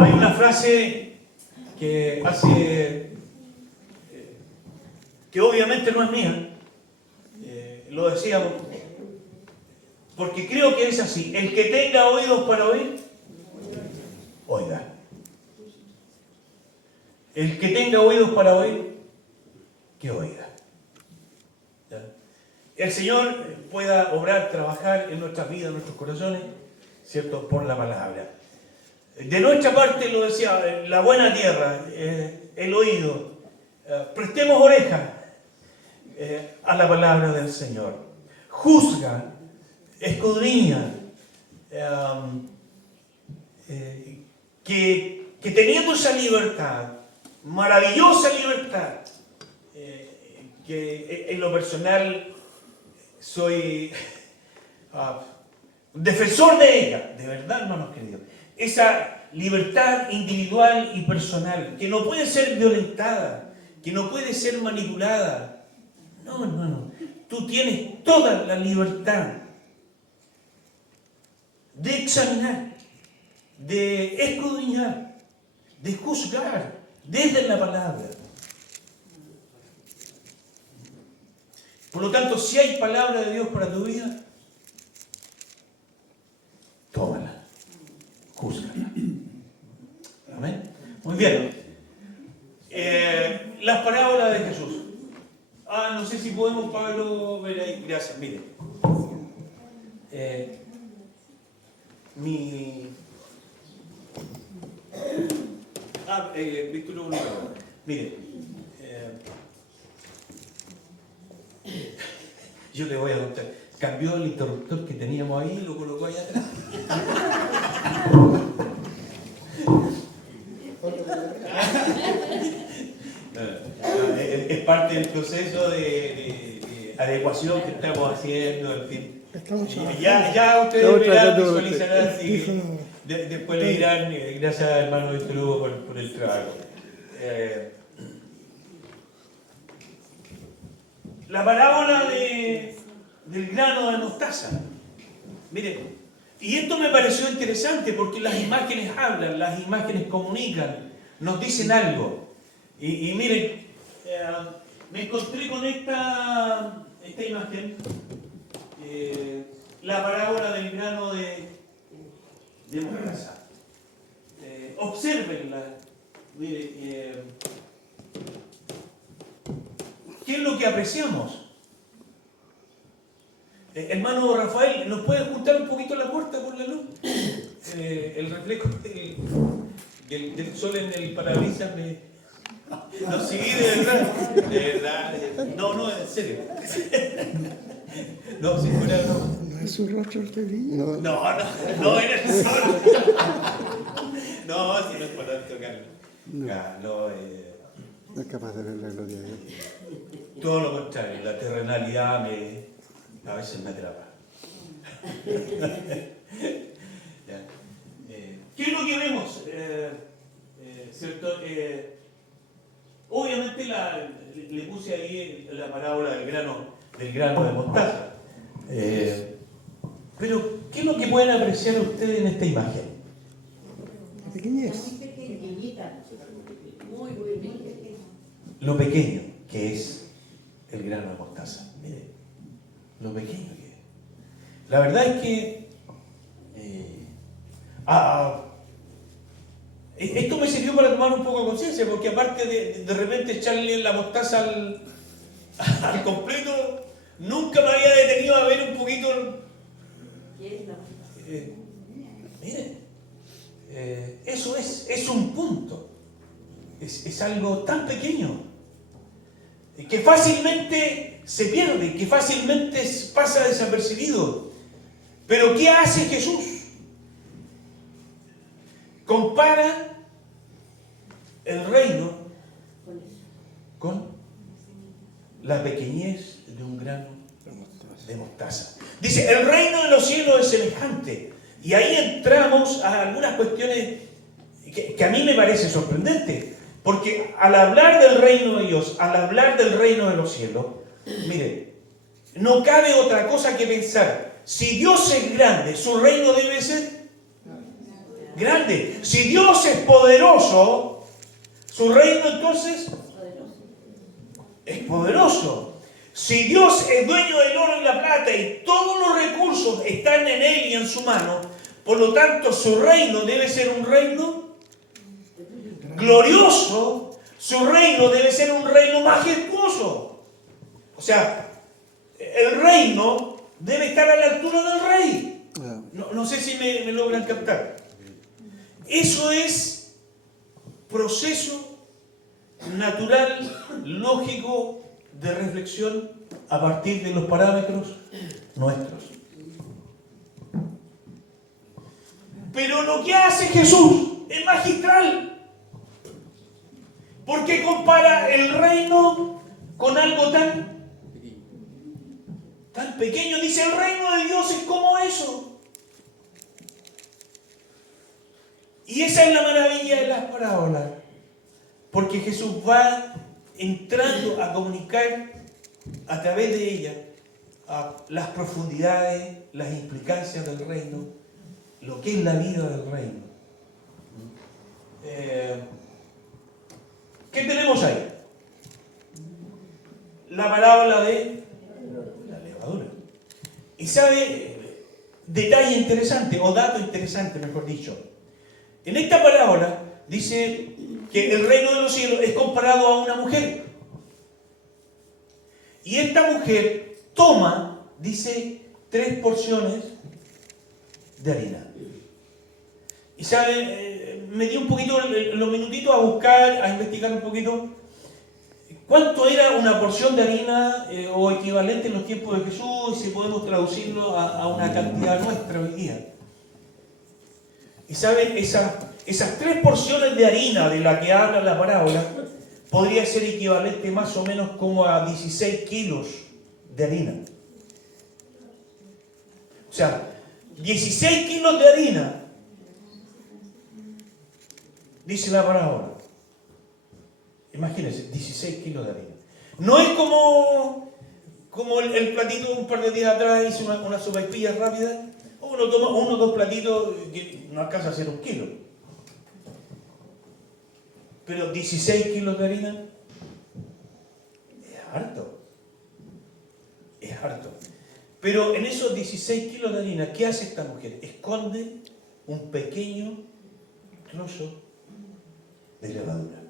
Hay una frase que que obviamente no es mía, lo decíamos, porque creo que es así: el que tenga oídos para oír, oiga. El que tenga oídos para oír, que oiga. ¿Ya? El Señor pueda obrar, trabajar en nuestras vidas, en nuestros corazones, ¿cierto? Por la palabra. De nuestra parte, lo decía, la buena tierra, el oído, prestemos oreja a la palabra del Señor. Juzga, escudriña, que teniendo esa libertad, maravillosa libertad, que en lo personal soy defensor de ella, de verdad, hermanos queridos. Esa libertad individual y personal, que no puede ser violentada, que no puede ser manipulada. No, hermano, tú tienes toda la libertad de examinar, de escudriñar, de juzgar desde la palabra. Por lo tanto, si hay palabra de Dios para tu vida, tómala, júzgala. Amén. Muy bien. Las parábolas de Jesús. No sé si podemos, Pablo, ver ahí. Gracias, mire. Víctor Hugo. Mire. Yo le voy a contar. Cambió el interruptor que teníamos ahí y lo colocó allá atrás. Es parte del proceso de adecuación que estamos haciendo, en fin. Ya ustedes verán, visualizarán y después le dirán gracias al hermano Víctor Hugo por el trabajo. La parábola del grano de mostaza. Miren, y esto me pareció interesante porque las imágenes hablan, las imágenes comunican, nos dicen algo. Y miren, me encontré con esta imagen, la parábola del grano de mostaza. Obsérvenla. Miren, ¿qué es lo que apreciamos? Hermano Rafael, ¿nos puede juntar un poquito la puerta con la luz? El reflejo del sol en el parabrisas no, sí, de verdad. No, en serio. No, si fuera no. ¿No es su rostro el que vi? No era el sol. No, si no es para tocarlo. No es capaz de ver la gloria de Dios. Todo lo contrario, la terrenalidad a veces me atrapa. ¿Qué es lo que vemos? ¿Cierto? Obviamente le puse ahí la parábola del grano de mostaza. Pero, ¿qué es lo que pueden apreciar ustedes en esta imagen? La pequeñez. Muy pequeña. Lo pequeño que es el grano de mostaza. Mire, lo pequeño que es. La verdad es que esto me sirvió para tomar un poco de conciencia, porque aparte de repente echarle la mostaza al completo, nunca me había detenido a ver un poquito. ¿Qué es la mostaza? Miren, eso es un punto. Es algo tan pequeño que fácilmente se pierde, que fácilmente pasa desapercibido. Pero ¿qué hace Jesús? Compara el reino con la pequeñez de un grano de mostaza. Dice, el reino de los cielos es semejante. Y ahí entramos a algunas cuestiones que a mí me parece sorprendente. Porque al hablar del reino de Dios, al hablar del reino de los cielos, mire, no cabe otra cosa que pensar. Si Dios es grande, su reino debe ser grande. Si Dios es poderoso, su reino entonces es poderoso. Si Dios es dueño del oro y la plata y todos los recursos están en Él y en su mano, por lo tanto su reino debe ser un reino glorioso, su reino debe ser un reino majestuoso. O sea, el reino debe estar a la altura del rey. No sé si me logran captar. Eso es proceso natural, lógico, de reflexión a partir de los parámetros nuestros. Pero lo que hace Jesús es magistral, porque compara el reino con algo tan pequeño. Dice, el reino de Dios es como eso. Y esa es la maravilla de las parábolas, porque Jesús va entrando a comunicar a través de ella a las profundidades, las implicancias del reino, lo que es la vida del reino. ¿Qué tenemos ahí? La parábola de la levadura. Y sabe, detalle interesante, o dato interesante, mejor dicho. En esta parábola dice que el reino de los cielos es comparado a una mujer. Y esta mujer toma, dice, 3 porciones de harina. Y sabe, me di un poquito los minutitos a buscar, a investigar un poquito cuánto era una porción de harina o equivalente en los tiempos de Jesús, y si podemos traducirlo a una cantidad nuestra hoy día. Y saben, esas 3 porciones de harina de la que habla la parábola podría ser equivalente más o menos como a 16 kilos de harina. O sea, 16 kilos de harina, dice la parábola. Imagínense, 16 kilos de harina. No es como el platito un par de días atrás hice una sopaipilla rápida. Uno toma 1 o 2 platitos que no alcanza a ser 1 kilo. Pero 16 kilos de harina es harto. Es harto. Pero en esos 16 kilos de harina, ¿qué hace esta mujer? Esconde un pequeño trozo de levadura.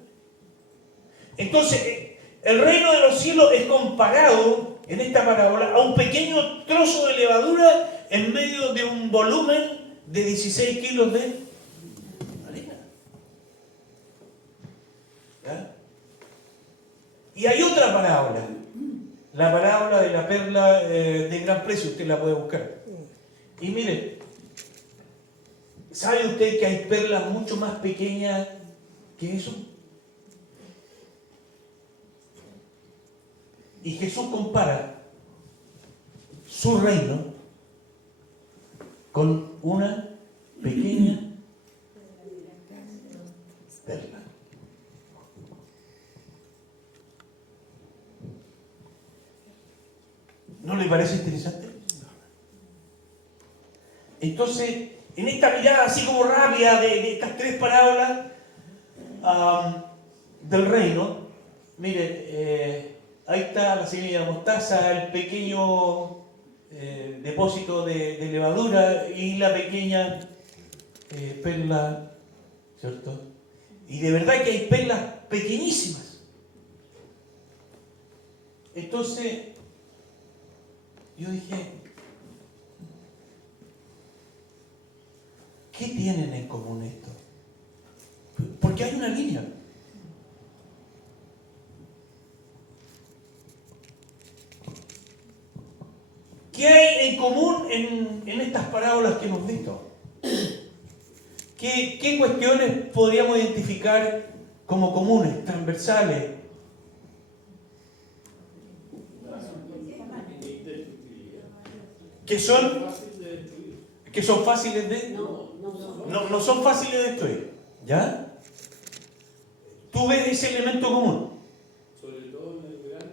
Entonces, el reino de los cielos es comparado en esta parábola a un pequeño trozo de levadura en medio de un volumen de 16 kilos de harina. ¿Ya? Y hay otra parábola, la parábola de la perla de gran precio, usted la puede buscar. Y mire, ¿sabe usted que hay perlas mucho más pequeñas que eso? Y Jesús compara su reino con una pequeña perla. ¿No le parece interesante? Entonces, en esta mirada así como rápida de estas 3 parábolas del reino, mire, ahí está la semilla de mostaza, el pequeño depósito de levadura y la pequeña perla, ¿cierto? Y de verdad que hay perlas pequeñísimas. Entonces, yo dije, ¿qué tienen en común esto? Porque hay una línea. ¿Qué hay en común en estas parábolas que hemos visto? ¿Qué cuestiones podríamos identificar como comunes, transversales? ¿Que son fáciles de...? No son fáciles de destruir. ¿Ya? ¿Tú ves ese elemento común? Sobre todo en el verano.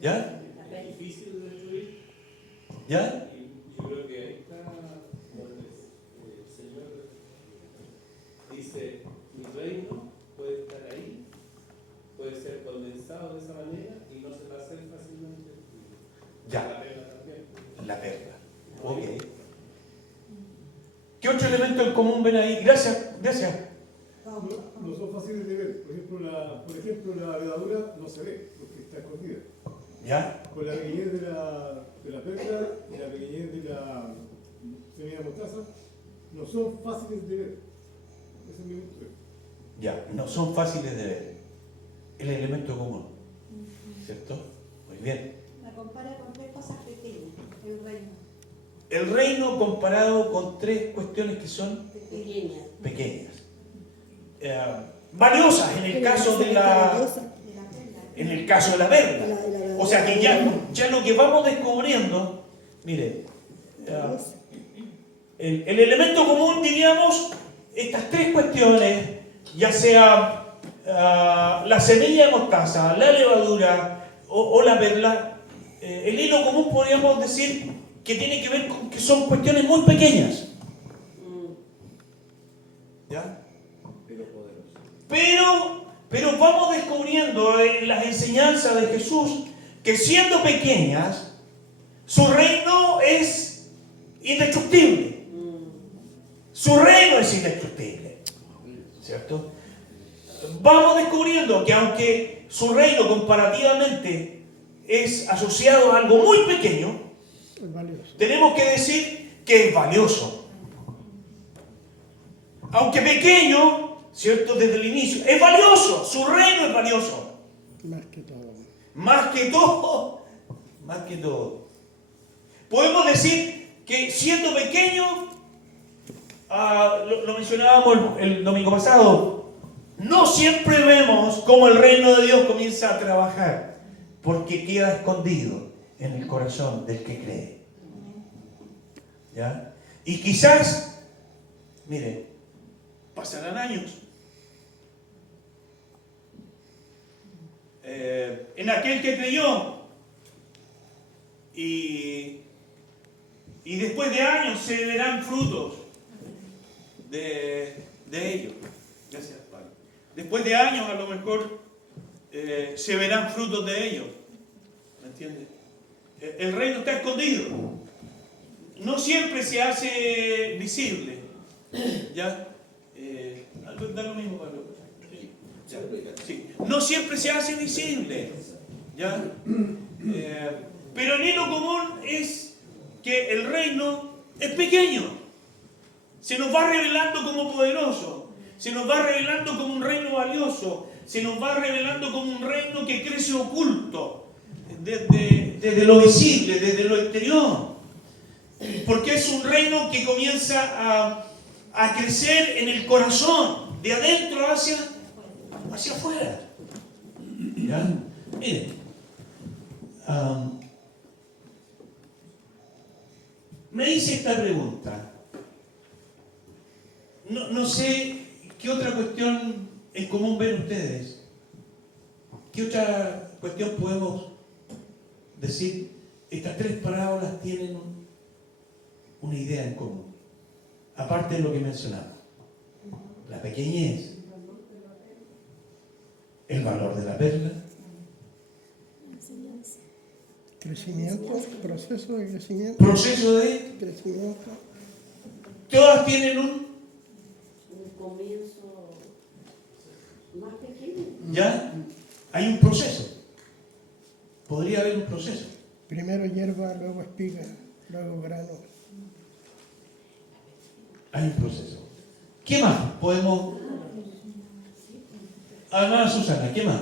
¿Ya? Es difícil de destruir. ¿Ya? Y yo creo que ahí está donde el Señor reino puede estar ahí, puede ser condensado de esa manera y no se va a hacer fácilmente. Ya. La perla también. La perla. Ok. ¿Qué otro elemento en común ven ahí? Gracias, gracias. No son fáciles de ver. Por ejemplo, la levadura no se ve porque está escondida. ¿Ya? Con la pequeñez de la perla y la pequeñez de la semilla de mostaza, no son fáciles de ver. Ese es mi punto de vista. Ya, no son fáciles de ver. El elemento común. ¿Cierto? Muy bien. La compara con tres cosas pequeñas, el reino. El reino comparado con tres cuestiones que son Pequeñas. pequeñas. Valiosas en el caso de la perla. O sea que ya lo que vamos descubriendo, mire, el elemento común, diríamos, estas tres cuestiones, ya sea la semilla de mostaza, la levadura o la perla, el hilo común podríamos decir que tiene que ver con que son cuestiones muy pequeñas. ¿Ya? Pero vamos descubriendo en las enseñanzas de Jesús que siendo pequeñas, su reino es indestructible. Su reino es indestructible. ¿Cierto? Vamos descubriendo que aunque su reino comparativamente es asociado a algo muy pequeño, Es valioso. tenemos que decir que es valioso. Aunque pequeño, ¿cierto? Desde el inicio, es valioso, su reino es valioso. Más que todo. Más que todo, más que todo. Podemos decir que siendo pequeño, lo mencionábamos el domingo pasado, no siempre vemos cómo el reino de Dios comienza a trabajar, porque queda escondido en el corazón del que cree. ¿Ya? Y quizás, miren, pasarán años. En aquel que creyó y después de años se verán frutos de ello. Gracias, Padre. Después de años a lo mejor se verán frutos de ello. ¿Me entiendes? El reino está escondido. No siempre se hace visible. ¿Ya? Da lo mismo, Pablo. Ya, sí. No siempre se hace visible. ¿Ya? Pero el hilo común es que el reino es pequeño. Se nos va revelando como poderoso. Se nos va revelando como un reino valioso. Se nos va revelando como un reino que crece oculto. Desde lo visible, desde lo exterior. Porque es un reino que comienza a crecer en el corazón, de adentro hacia afuera. ¿Ya? Miren, me hice esta pregunta. No sé qué otra cuestión en común ven ustedes. ¿Qué otra cuestión podemos decir? Estas tres parábolas tienen una idea en común, aparte de lo que mencionamos: la pequeñez, el valor de la perla, Crecimiento, proceso de crecimiento. proceso de... Crecimiento. Todas tienen Un comienzo más pequeño. ¿Ya? Hay un proceso. Podría haber un proceso. Primero hierba, luego espiga, luego grano. Hay un proceso. ¿Qué más podemos...? Hermana Susana, ¿qué más?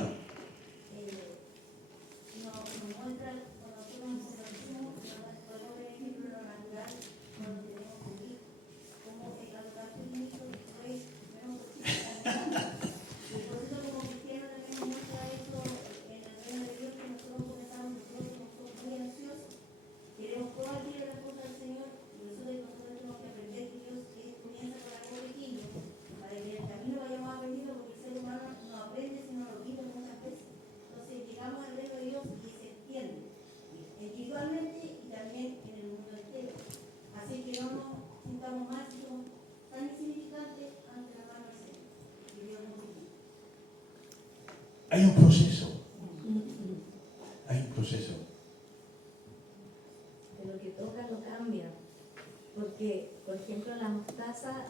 Hay un proceso. Hay un proceso. De lo que toca lo cambia. Porque, por ejemplo, la mostaza,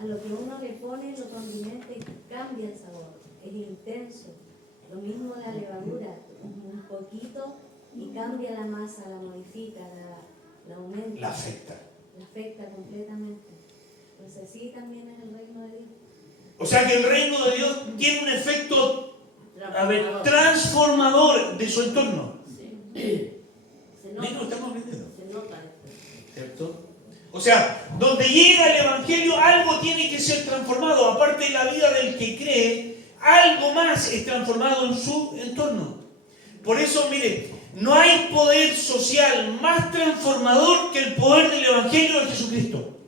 a lo que uno le pone, lo condimenta y cambia el sabor. Es intenso. Lo mismo la levadura, un poquito y cambia la masa, la modifica, la aumenta. La afecta. La afecta completamente. Entonces así también es el reino de Dios. O sea que el reino de Dios tiene un efecto, transformador de su entorno. Se nota. ¿Lo estamos aprendiendo? Se nota. ¿Cierto? O sea, donde llega el Evangelio, algo tiene que ser transformado. Aparte de la vida del que cree, algo más es transformado en su entorno. Por eso, mire, no hay poder social más transformador que el poder del Evangelio de Jesucristo.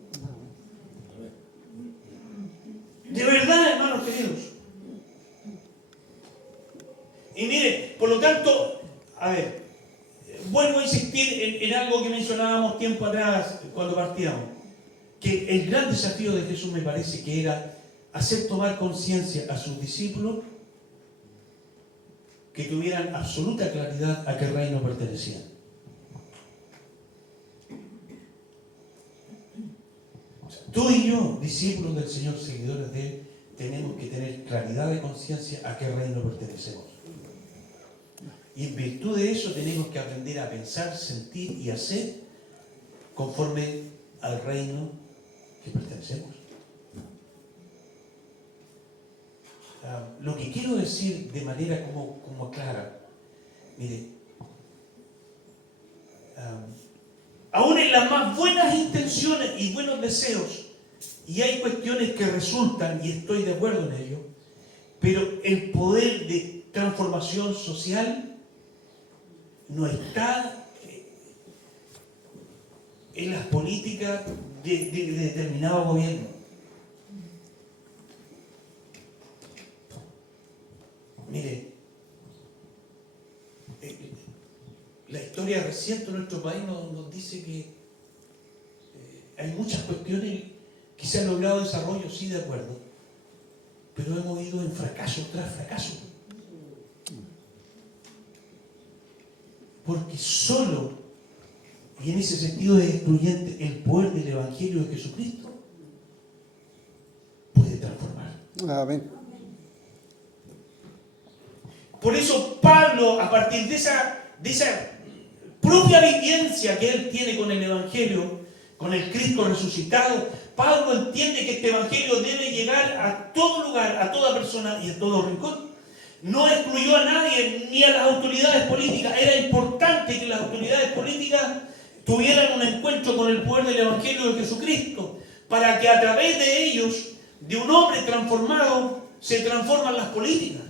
De verdad, hermanos queridos. Y mire, por lo tanto, a ver, vuelvo a insistir en algo que mencionábamos tiempo atrás cuando partíamos, que el gran desafío de Jesús me parece que era hacer tomar conciencia a sus discípulos que tuvieran absoluta claridad a qué reino pertenecían. O sea, tú y yo, discípulos del Señor, seguidores de Él, tenemos que tener claridad de conciencia a qué reino pertenecemos. Y en virtud de eso tenemos que aprender a pensar, sentir y hacer conforme al reino que pertenecemos. Lo que quiero decir de manera como clara, mire, aún en las más buenas intenciones y buenos deseos, y hay cuestiones que resultan, y estoy de acuerdo en ello, pero el poder de transformación social no está en las políticas de determinado gobierno. Mire, la historia reciente de nuestro país nos dice que hay muchas cuestiones que se han logrado desarrollo, sí, de acuerdo, pero hemos ido en fracaso tras fracaso. Porque solo, y en ese sentido es excluyente, el poder del Evangelio de Jesucristo puede transformar. Amén. Por eso Pablo, a partir de esa propia vivencia que él tiene con el Evangelio, con el Cristo resucitado, Pablo entiende que este Evangelio debe llegar a todo lugar, a toda persona y a todo rincón. No excluyó a nadie, ni a las autoridades políticas. Era importante que las autoridades políticas tuvieran un encuentro con el poder del Evangelio de Jesucristo, para que a través de ellos, de un hombre transformado, se transforman las políticas.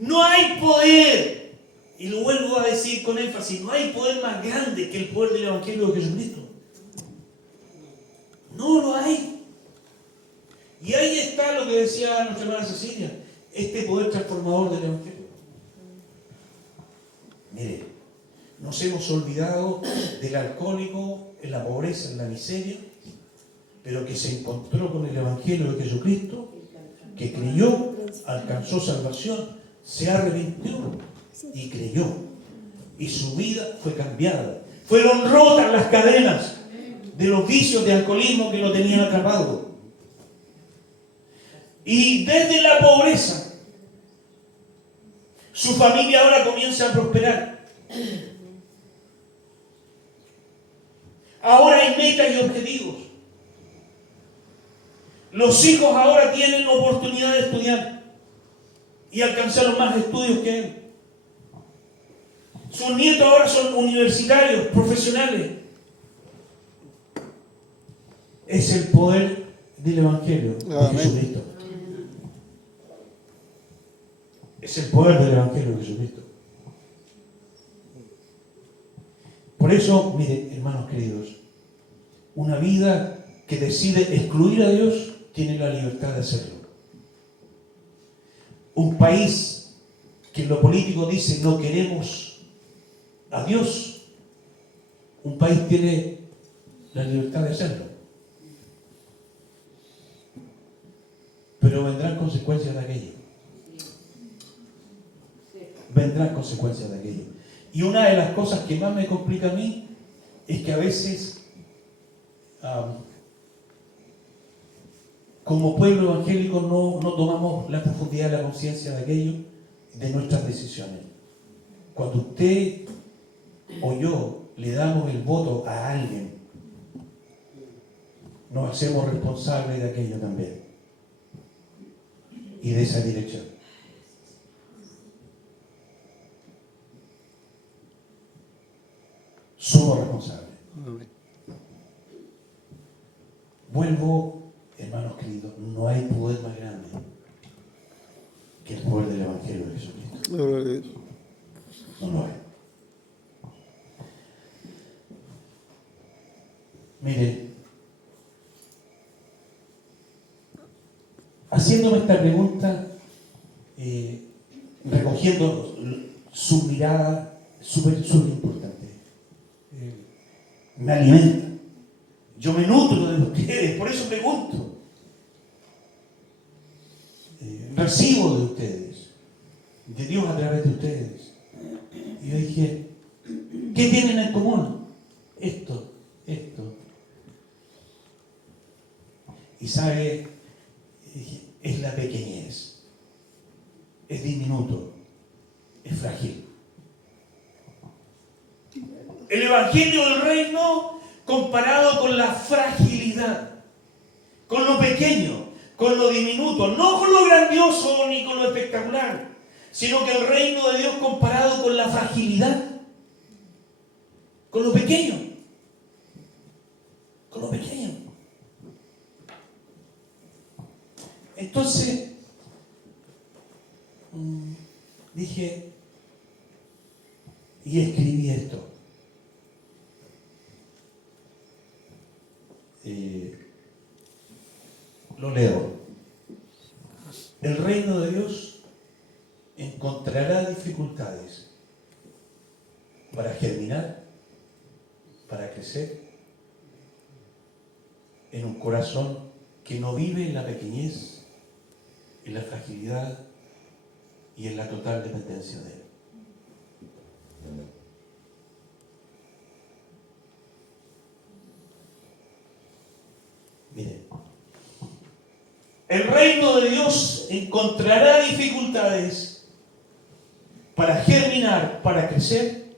No hay poder, y lo vuelvo a decir con énfasis, no hay poder más grande que el poder del Evangelio de Jesucristo. No lo hay. Y ahí está lo que decía nuestra hermana Cecilia, este poder transformador del Evangelio. Mire, nos hemos olvidado del alcohólico en la pobreza, en la miseria, pero que se encontró con el Evangelio de Jesucristo, que creyó, alcanzó salvación, se arrepintió y creyó. Y su vida fue cambiada. Fueron rotas las cadenas de los vicios de alcoholismo que lo tenían atrapado. Y desde la pobreza, su familia ahora comienza a prosperar. Ahora hay metas y objetivos. Los hijos ahora tienen oportunidad de estudiar y alcanzar más estudios que él. Sus nietos ahora son universitarios, profesionales. Es el poder del Evangelio de Jesucristo. Es el poder del Evangelio de Jesucristo. Por eso, mire, hermanos queridos, una vida que decide excluir a Dios tiene la libertad de hacerlo. Un país que en lo político dice no queremos a Dios, un país tiene la libertad de hacerlo. pero vendrán consecuencias de aquello. Vendrán consecuencias de aquello. Y una de las cosas que más me complica a mí es que a veces, como pueblo evangélico, no tomamos la profundidad de la conciencia de aquello, de nuestras decisiones. Cuando usted o yo le damos el voto a alguien, nos hacemos responsables de aquello también y de esa dirección. Somos responsables. Vuelvo, hermanos queridos, no hay poder más grande que el poder del Evangelio de Jesucristo. No lo hay. Mire, haciéndome esta pregunta, recogiendo su mirada, súper importante, me alimenta. Yo me nutro de ustedes, por eso pregunto. Recibo de ustedes, de Dios a través de ustedes. Y yo dije, ¿qué tienen en común? Esto. Y sabe, es la pequeñez, es diminuto, es frágil. El Evangelio del Reino comparado con la fragilidad, con lo pequeño, con lo diminuto, no con lo grandioso ni con lo espectacular, sino que el reino de Dios comparado con la fragilidad, con lo pequeño, con lo pequeño. Entonces, dije, y escribí esto. Lo leo. El reino de Dios encontrará dificultades para germinar, para crecer en un corazón que no vive en la pequeñez, en la fragilidad y en la total dependencia de Él. Miren, el reino de Dios encontrará dificultades para germinar, para crecer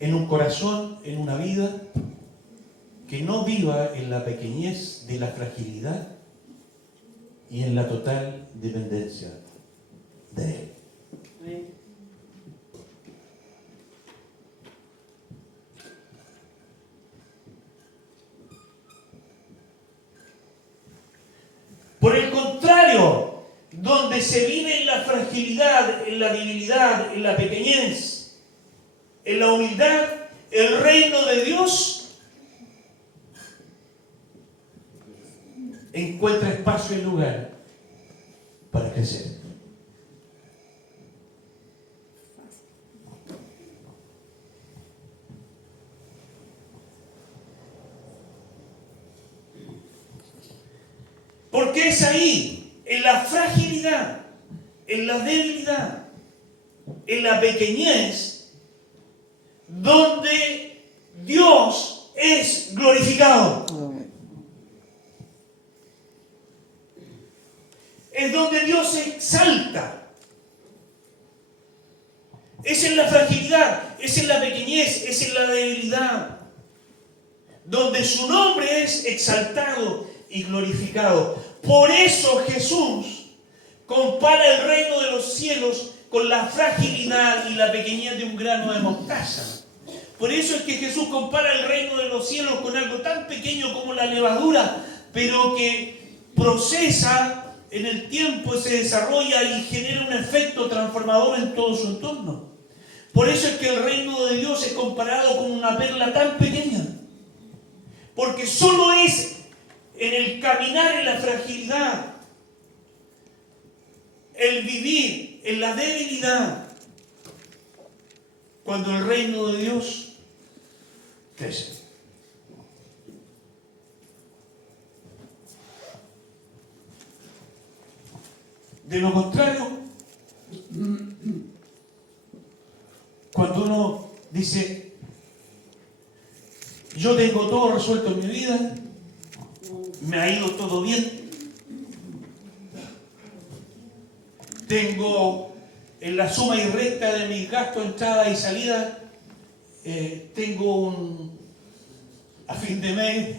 en un corazón, en una vida que no viva en la pequeñez de la fragilidad y en la total dependencia de Él. Por el contrario, donde se vive en la fragilidad, en la debilidad, en la pequeñez, en la humildad, el reino de Dios encuentra espacio y lugar para crecer. Porque es ahí, en la fragilidad, en la debilidad, en la pequeñez, donde Dios es glorificado. Es donde Dios se exalta. Es en la fragilidad, es en la pequeñez, es en la debilidad, donde su nombre es exaltado y glorificado. Por eso Jesús compara el reino de los cielos con la fragilidad y la pequeñez de un grano de mostaza. Por eso es que Jesús compara el reino de los cielos con algo tan pequeño como la levadura, pero que procesa en el tiempo, se desarrolla y genera un efecto transformador en todo su entorno. Por eso es que el reino de Dios es comparado con una perla tan pequeña. Porque solo es en el caminar en la fragilidad, el vivir en la debilidad, cuando el reino de Dios crece. De lo contrario, cuando uno dice, yo tengo todo resuelto en mi vida, me ha ido todo bien, tengo en la suma y recta de mis gastos, entrada y salida, tengo a fin de mes,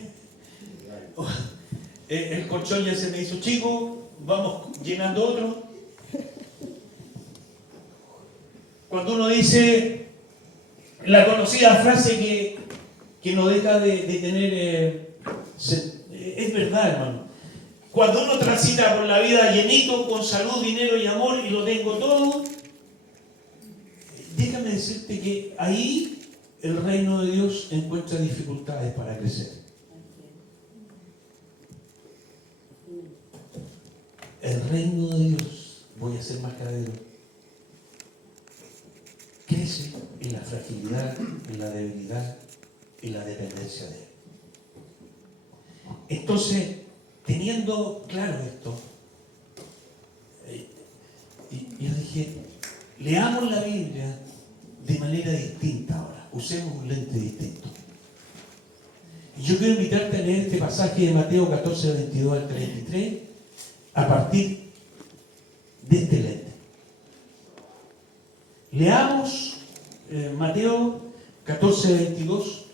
el colchón ya se me hizo chico, vamos llenando otro. Cuando uno dice la conocida frase que no deja de tener, es verdad, hermano. Cuando uno transita por la vida llenito, con salud, dinero y amor, y lo tengo todo, déjame decirte que ahí el reino de Dios encuentra dificultades para crecer. El reino de Dios, voy a ser más cadero, crece en la fragilidad, en la debilidad, en la dependencia de Él. Entonces, teniendo claro esto, yo dije, leamos la Biblia de manera distinta ahora, usemos un lente distinto. Y yo quiero invitarte a leer este pasaje de Mateo 14, 22 al 33, a partir de este lente. Leamos Mateo 14, 22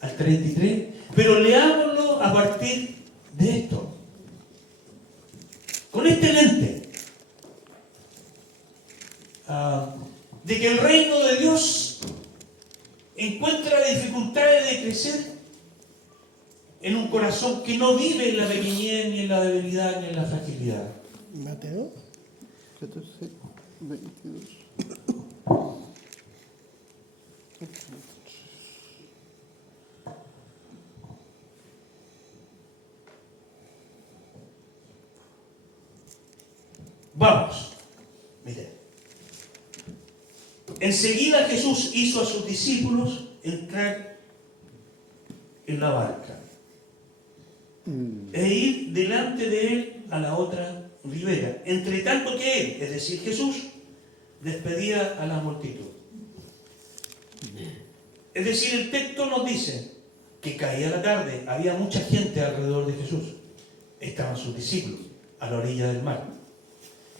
al 33, pero leámoslo a partir de esto, con este lente, de que el reino de Dios encuentra dificultades de crecer en un corazón que no vive en la pequeñez, ni en la debilidad, ni en la fragilidad. Mateo 14, 22. Vamos, miren. Enseguida Jesús hizo a sus discípulos entrar en la barca e ir delante de él a la otra ribera, entre tanto que él, es decir, Jesús, despedía a la multitud. Es decir, el texto nos dice que caía la tarde, había mucha gente alrededor de Jesús, estaban sus discípulos a la orilla del mar.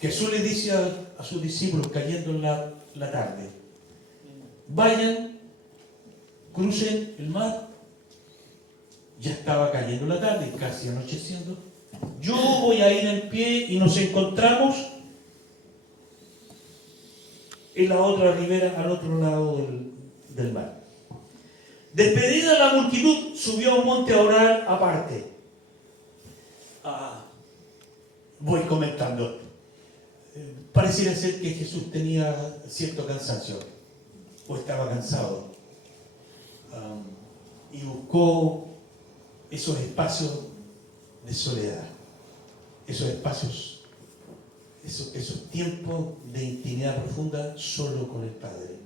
Jesús les dice a sus discípulos, cayendo en la tarde, vayan, crucen el mar. Ya estaba cayendo la tarde, casi anocheciendo. Yo voy a ir en pie y nos encontramos en la otra ribera, al otro lado del mar. Despedida la multitud, subió a un monte a orar aparte. Voy comentando. Pareciera ser que Jesús tenía cierto cansancio, o estaba cansado, y buscó esos espacios de soledad, esos espacios, esos tiempos de intimidad profunda solo con el Padre.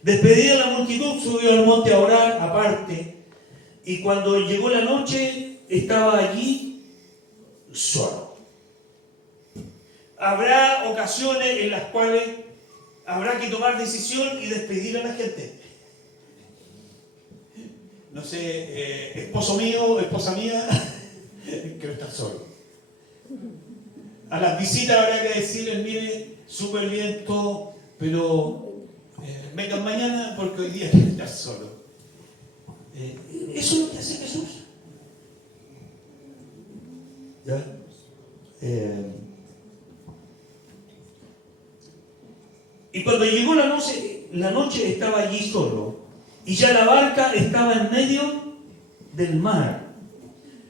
Despedida la multitud, subió al monte a orar aparte, y cuando llegó la noche estaba allí solo. Habrá ocasiones en las cuales habrá que tomar decisión y despedir a la gente. No sé, esposo mío, esposa mía, quiero estar solo. A las visitas habrá que decirles, mire, súper bien todo, pero vengan mañana porque hoy día quiero estar solo. Eso es lo que hace Jesús. ¿Ya? Y cuando llegó la noche estaba allí solo, y ya la barca estaba en medio del mar.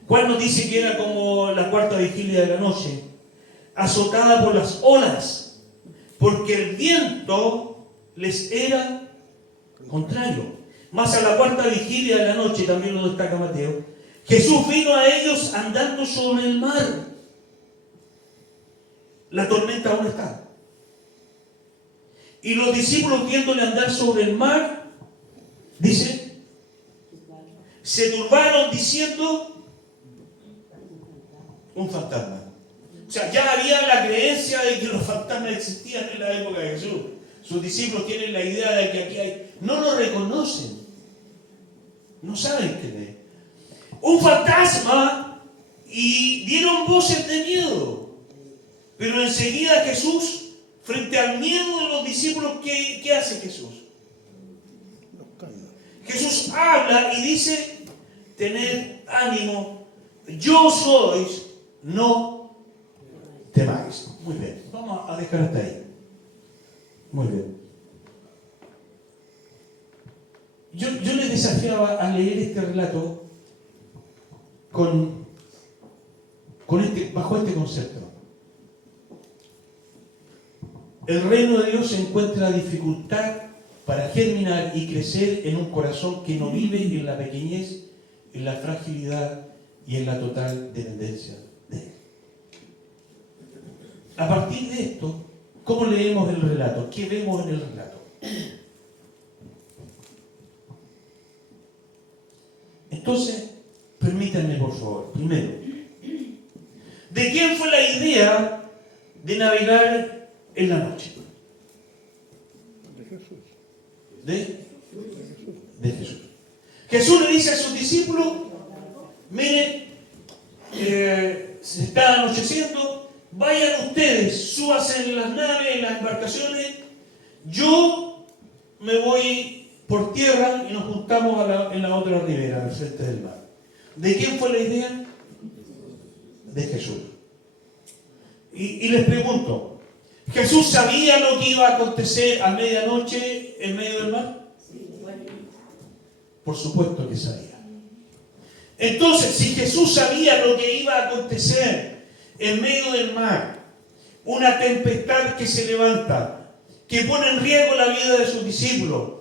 Juan nos dice que era como la cuarta vigilia de la noche, azotada por las olas, porque el viento les era contrario. Más a la cuarta vigilia de la noche, también lo destaca Mateo, Jesús vino a ellos andando sobre el mar. La tormenta aún está. Y los discípulos, viéndole andar sobre el mar, dice, se turbaron diciendo, un fantasma. O sea, ya había la creencia de que los fantasmas existían en la época de Jesús. Sus discípulos tienen la idea de que aquí hay... No lo reconocen. No saben quién es. Un fantasma, y dieron voces de miedo. Pero enseguida Jesús, frente al miedo de los discípulos, ¿qué hace Jesús? Los calma. Jesús habla y dice, tened ánimo, yo sois, no temáis. Muy bien, vamos a dejar hasta ahí. Muy bien. Yo les desafiaba a leer este relato bajo este concepto. El reino de Dios se encuentra dificultad para germinar y crecer en un corazón que no vive en la pequeñez, en la fragilidad y en la total dependencia de Él. A partir de esto, ¿cómo leemos el relato? ¿Qué vemos en el relato? Entonces, permítanme por favor, primero, ¿de quién fue la idea de navegar en la noche? De Jesús. De Jesús. Jesús le dice a sus discípulos, miren, se está anocheciendo, vayan ustedes, súbanse en las naves, en las embarcaciones, yo me voy por tierra y nos juntamos en la otra ribera, al frente del mar. ¿De quién fue la idea? De Jesús. Y les pregunto, ¿Jesús sabía lo que iba a acontecer a medianoche en medio del mar? Por supuesto que sabía. Entonces, si Jesús sabía lo que iba a acontecer en medio del mar, una tempestad que se levanta, que pone en riesgo la vida de sus discípulos,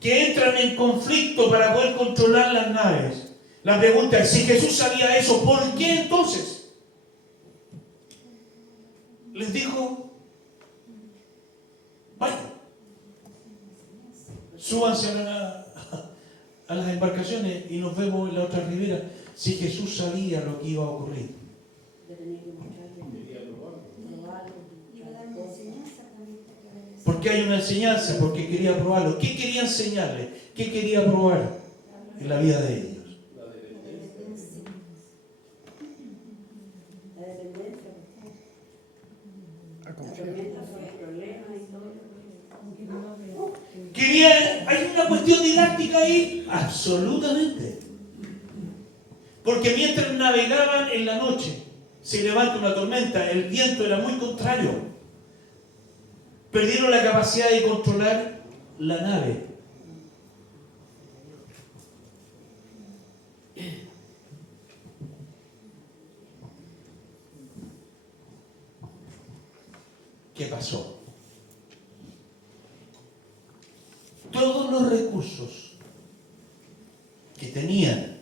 que entran en conflicto para poder controlar las naves. La pregunta es, si Jesús sabía eso, ¿por qué entonces les dijo, vayan, súbanse a las embarcaciones y nos vemos en la otra ribera? Si Jesús sabía lo que iba a ocurrir. Porque hay una enseñanza, porque quería probarlo. ¿Qué quería enseñarle? ¿Qué quería probar en la vida de ellos? La dependencia. A confiar. Tormentas son problemas y todo. ¿Hay una cuestión didáctica ahí? Absolutamente. Porque mientras navegaban en la noche, se levanta una tormenta, el viento era muy contrario. Perdieron la capacidad de controlar la nave. ¿Qué pasó? Todos los recursos que tenían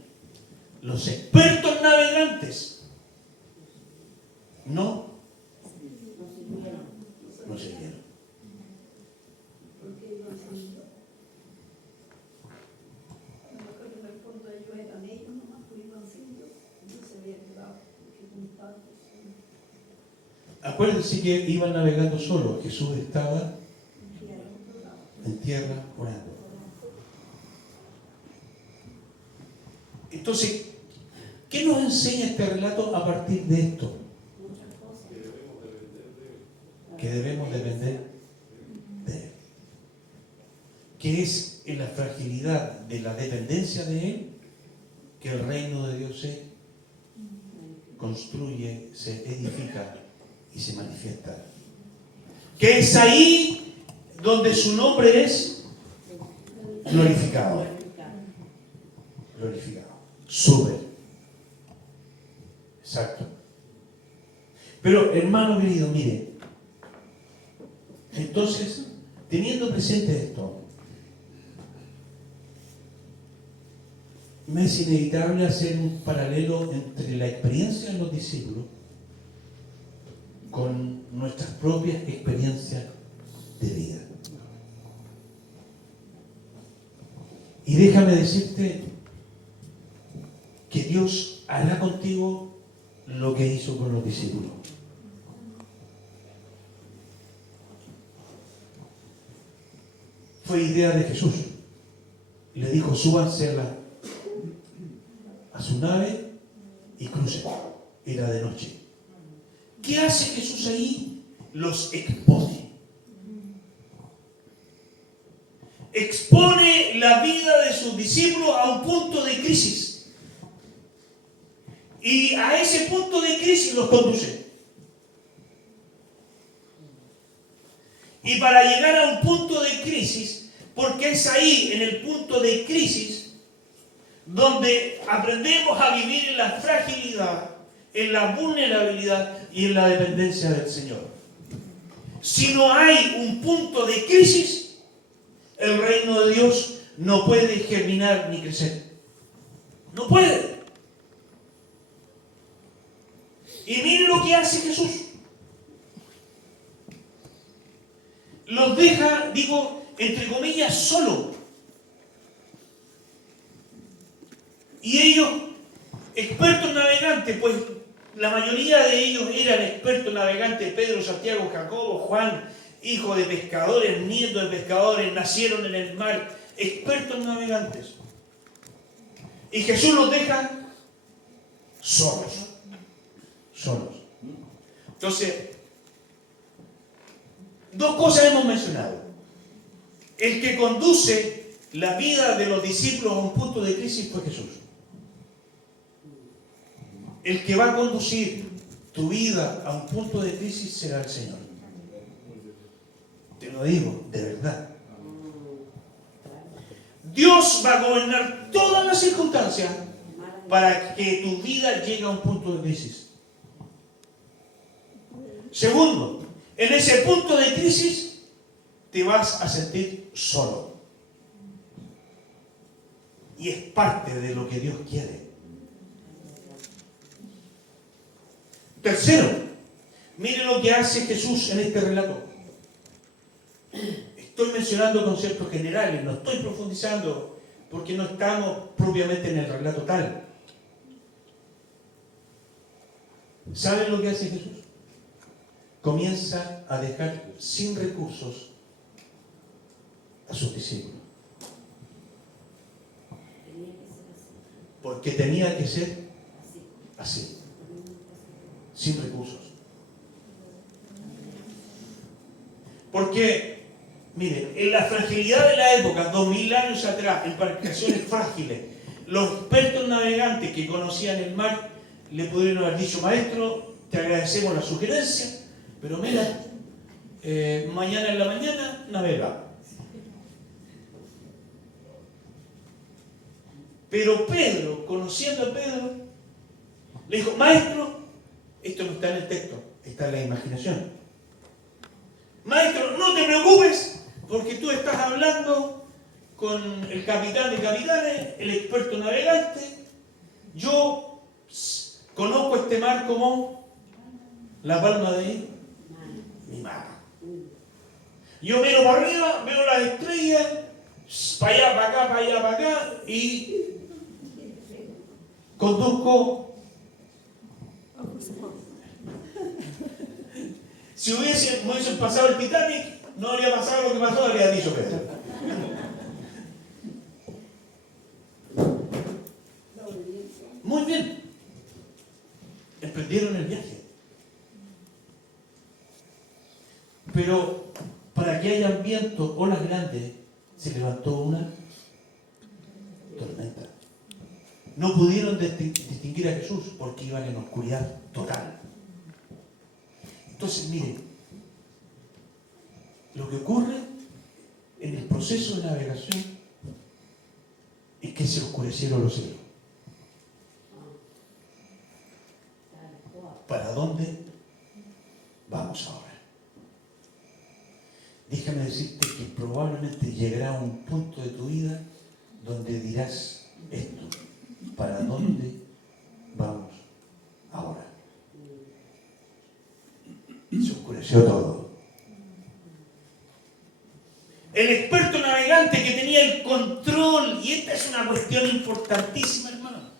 los expertos navegantes no sirvieron. Acuérdense que iban navegando solos. Jesús estaba en tierra orando. Entonces, ¿qué nos enseña este relato a partir de esto? Que debemos depender de Él. Que es en la fragilidad de la dependencia de Él que el reino de Dios se construye, se edifica y se manifiesta. Que es ahí donde su nombre es glorificado. Glorificado. Sube. Exacto. Pero, hermano querido, mire. Entonces, teniendo presente esto, me es inevitable hacer un paralelo entre la experiencia de los discípulos con nuestras propias experiencias de vida. Y déjame decirte que Dios hará contigo lo que hizo con los discípulos. fue idea de Jesús. Le dijo, súbanse a su nave y crucen. Era de noche. ¿Qué hace Jesús ahí? Los expone. Expone la vida de sus discípulos a un punto de crisis. Y a ese punto de crisis los conduce. Y para llegar a un punto de crisis, porque es ahí, en el punto de crisis, donde aprendemos a vivir en la fragilidad, en la vulnerabilidad y en la dependencia del Señor. Si no hay un punto de crisis, el reino de Dios no puede germinar ni crecer. No puede. Y miren lo que hace Jesús. Los deja, digo, entre comillas, solo. Y ellos, expertos navegantes, pues la mayoría de ellos eran expertos navegantes, Pedro, Santiago, Jacobo, Juan, hijos de pescadores, nietos de pescadores, nacieron en el mar, expertos navegantes. Y Jesús los deja solos. Solos. Entonces, dos cosas hemos mencionado. El que conduce la vida de los discípulos a un punto de crisis fue Jesús. El que va a conducir tu vida a un punto de crisis será el Señor. Te lo digo, de verdad. Dios va a gobernar todas las circunstancias para que tu vida llegue a un punto de crisis. Segundo, en ese punto de crisis te vas a sentir solo. Y es parte de lo que Dios quiere. Tercero, mire lo que hace Jesús en este relato. Estoy mencionando conceptos generales, no estoy profundizando porque no estamos propiamente en el relato tal. ¿Saben lo que hace Jesús? Comienza a dejar sin recursos a sus discípulos. Porque tenía que ser así, sin recursos. Porque, miren, en la fragilidad de la época, 2000 años atrás, embarcaciones frágiles, los expertos navegantes que conocían el mar le pudieron haber dicho, maestro, te agradecemos la sugerencia, pero mira, mañana en la mañana navega. Pero Pedro, conociendo a Pedro, le dijo, maestro, esto no está en el texto, está en la imaginación. Maestro, no te preocupes, porque tú estás hablando con el capitán de capitanes, el experto navegante. Yo conozco este mar como la palma de mi mano. Yo miro para arriba, veo las estrellas, para allá, para acá, para allá, para acá, y conduzco. Si hubiesen pasado el Titanic, no habría pasado lo que pasó, habría dicho Pedro. Muy bien. Emprendieron el viaje. Pero para que haya viento, olas grandes, se levantó una tormenta. No pudieron distinguir a Jesús porque iban en oscuridad total. Entonces, miren, lo que ocurre en el proceso de navegación es que se oscurecieron los cielos. ¿Para dónde vamos ahora? Déjame decirte que probablemente llegará un punto de tu vida donde dirás esto, ¿para dónde vamos ahora? Se oscureció todo. El experto navegante que tenía el control, y esta es una cuestión importantísima, hermano.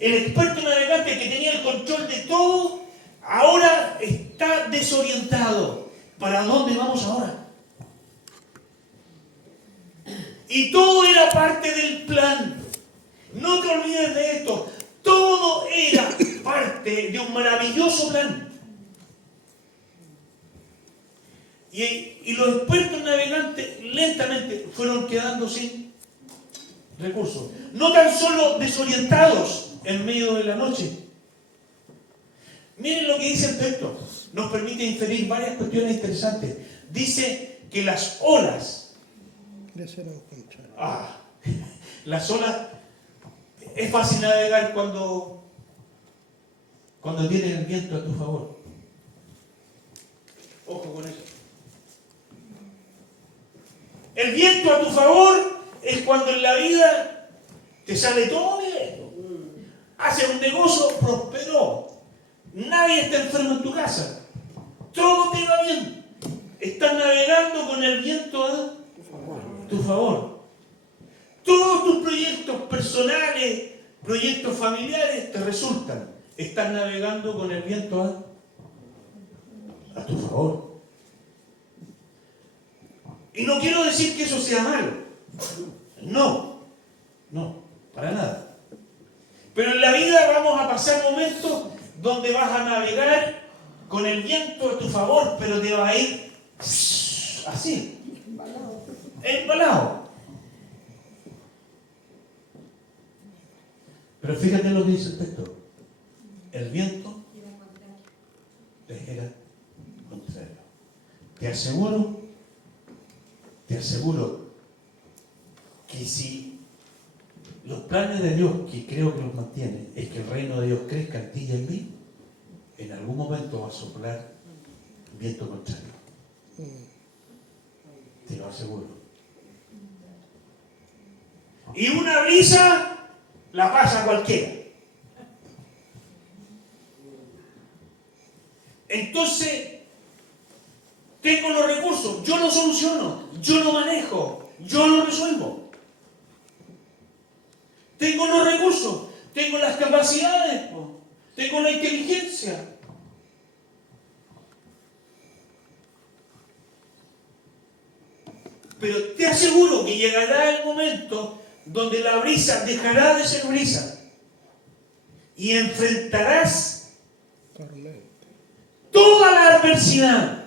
El experto navegante que tenía el control de todo, ahora está desorientado. ¿Para dónde vamos ahora? Y todo era parte del plan. No te olvides de esto. Todo era parte de un maravilloso plan. Y los expertos navegantes lentamente fueron quedando sin recursos. No tan solo desorientados en medio de la noche. Miren lo que dice el texto. Nos permite inferir varias cuestiones interesantes. Dice que las olas... las olas... Es fácil navegar cuando tienes el viento a tu favor. Ojo con eso. El viento a tu favor es cuando en la vida te sale todo bien. Haces un negocio, prosperó. Nadie está enfermo en tu casa. Todo te va bien. Estás navegando con el viento a tu favor. Todos tus proyectos personales, proyectos familiares te resultan. Estás navegando con el viento a tu favor. Y no quiero decir que eso sea malo. No, para nada. Pero en la vida vamos a pasar momentos donde vas a navegar con el viento a tu favor, pero te va a ir así, embalado. Pero fíjate lo que dice el texto. El viento te era contrario. Te aseguro que si los planes de Dios, que creo que los mantiene, es que el reino de Dios crezca en ti y en mí, en algún momento va a soplar viento contrario. Te lo aseguro. Y una brisa la pasa cualquiera. Entonces, tengo los recursos, yo lo soluciono, yo lo manejo, yo lo resuelvo. Tengo los recursos, tengo las capacidades, tengo la inteligencia. Pero te aseguro que llegará el momento donde la brisa dejará de ser brisa y enfrentarás toda la adversidad,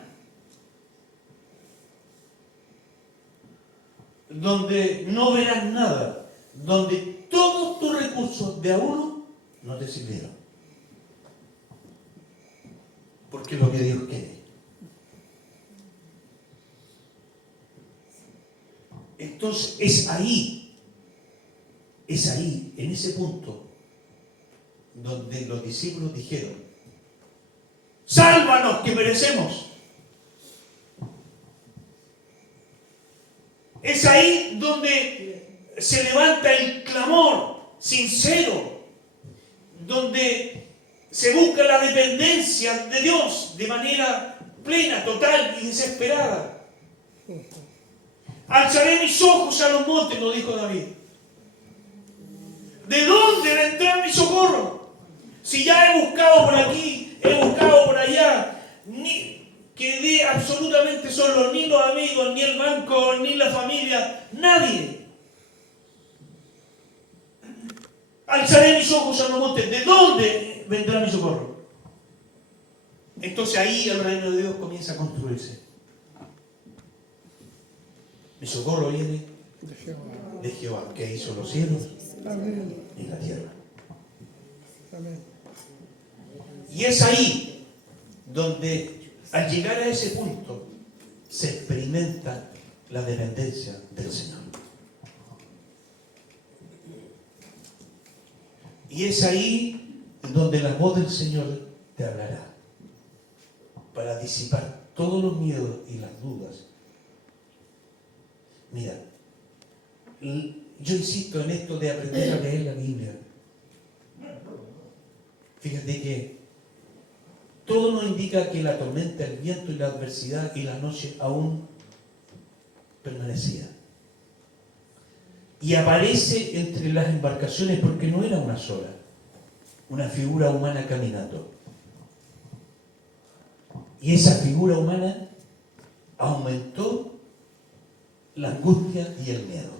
donde no verás nada, donde todos tus recursos de a uno no te sirvieron. Porque es lo que Dios quiere. Entonces es ahí, en ese punto, donde los discípulos dijeron: ¡sálvanos que perecemos! Es ahí donde se levanta el clamor sincero, donde se busca la dependencia de Dios de manera plena, total y desesperada. Alzaré mis ojos a los montes, lo dijo David. ¿De dónde vendrá mi socorro? Si ya he buscado por aquí, he buscado por allá, quedé absolutamente solo, ni los amigos, ni el banco, ni la familia, nadie. Alzaré mis ojos a los montes, ¿de dónde vendrá mi socorro? Entonces ahí el reino de Dios comienza a construirse. Mi socorro viene de Jehová, que hizo los cielos y la tierra. Y es ahí donde, al llegar a ese punto, se experimenta la dependencia del Señor. Y es ahí donde la voz del Señor te hablará para disipar todos los miedos y las dudas. Mira, yo insisto en esto de aprender a leer la Biblia. Fíjate que todo nos indica que la tormenta, el viento y la adversidad y la noche aún permanecían. Y aparece entre las embarcaciones, porque no era una sola, una figura humana caminando. Y esa figura humana aumentó la angustia y el miedo.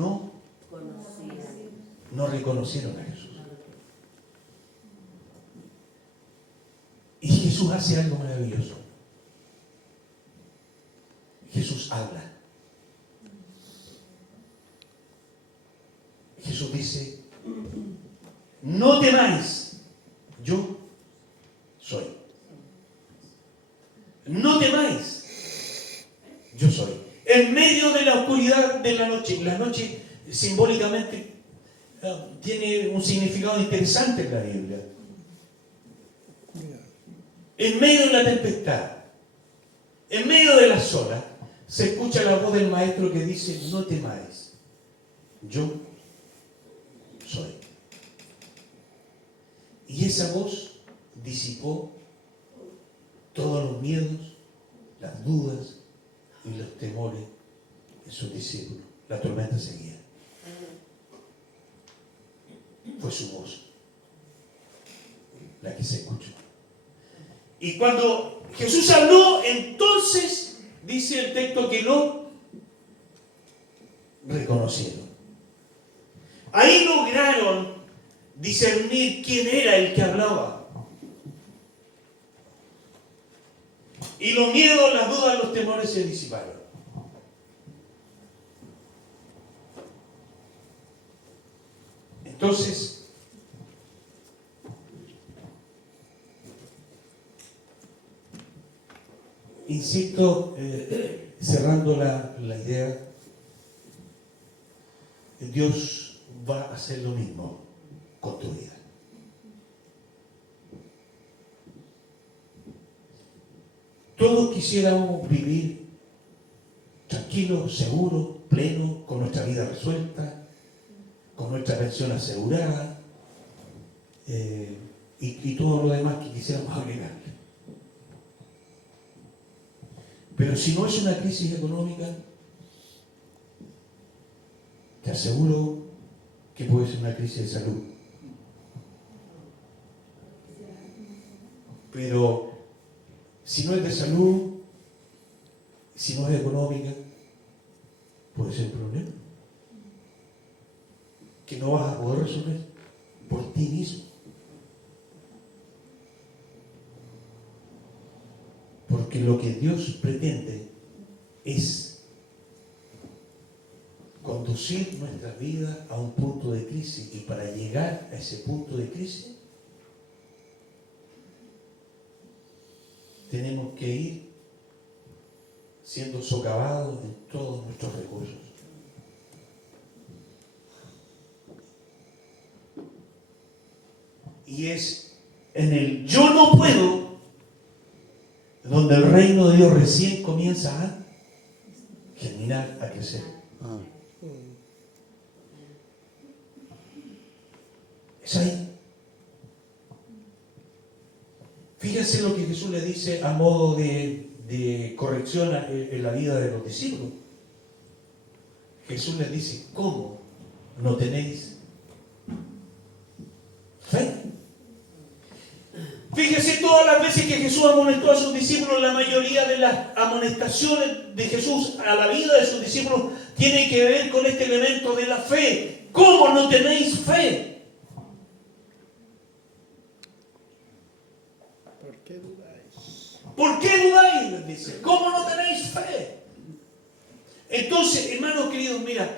no reconocieron a Jesús. Y Jesús hace algo maravilloso. Jesús habla. Jesús dice, no temáis, yo soy. No temáis, yo soy. En medio de la oscuridad de la noche simbólicamente tiene un significado interesante en la Biblia. En medio de la tempestad, en medio de las olas, se escucha la voz del Maestro que dice, no temáis, yo soy. Y esa voz disipó todos los miedos, las dudas y los temores de sus discípulos. La tormenta seguía. Fue su voz la que se escuchó. Y cuando Jesús habló, entonces dice el texto que lo reconocieron. Ahí lograron discernir quién era el que hablaba. Y los miedos, las dudas, los temores se disiparon. Entonces, insisto, cerrando la idea, Dios va a hacer lo mismo con tu vida. Todos quisiéramos vivir tranquilos, seguros, plenos, con nuestra vida resuelta, con nuestra pensión asegurada y todo lo demás que quisiéramos agregar. Pero si no es una crisis económica, te aseguro que puede ser una crisis de salud. Pero si no es de salud, si no es económica, puede ser un problema que no vas a poder resolver por ti mismo. Porque lo que Dios pretende es conducir nuestra vida a un punto de crisis. Y para llegar a ese punto de crisis, tenemos que ir siendo socavados en todos nuestros recursos. Y es en el yo no puedo donde el reino de Dios recién comienza a germinar, a crecer. Es ahí. Fíjense lo que Jesús le dice a modo de corrección en la vida de los discípulos. Jesús les dice, ¿cómo no tenéis fe? Fíjense todas las veces que Jesús amonestó a sus discípulos, la mayoría de las amonestaciones de Jesús a la vida de sus discípulos tiene que ver con este elemento de la fe. ¿Cómo no tenéis fe? ¿Por qué dudáis? ¿Por qué dudáis? Les dice. ¿Cómo no tenéis fe? Entonces, hermanos queridos, mira,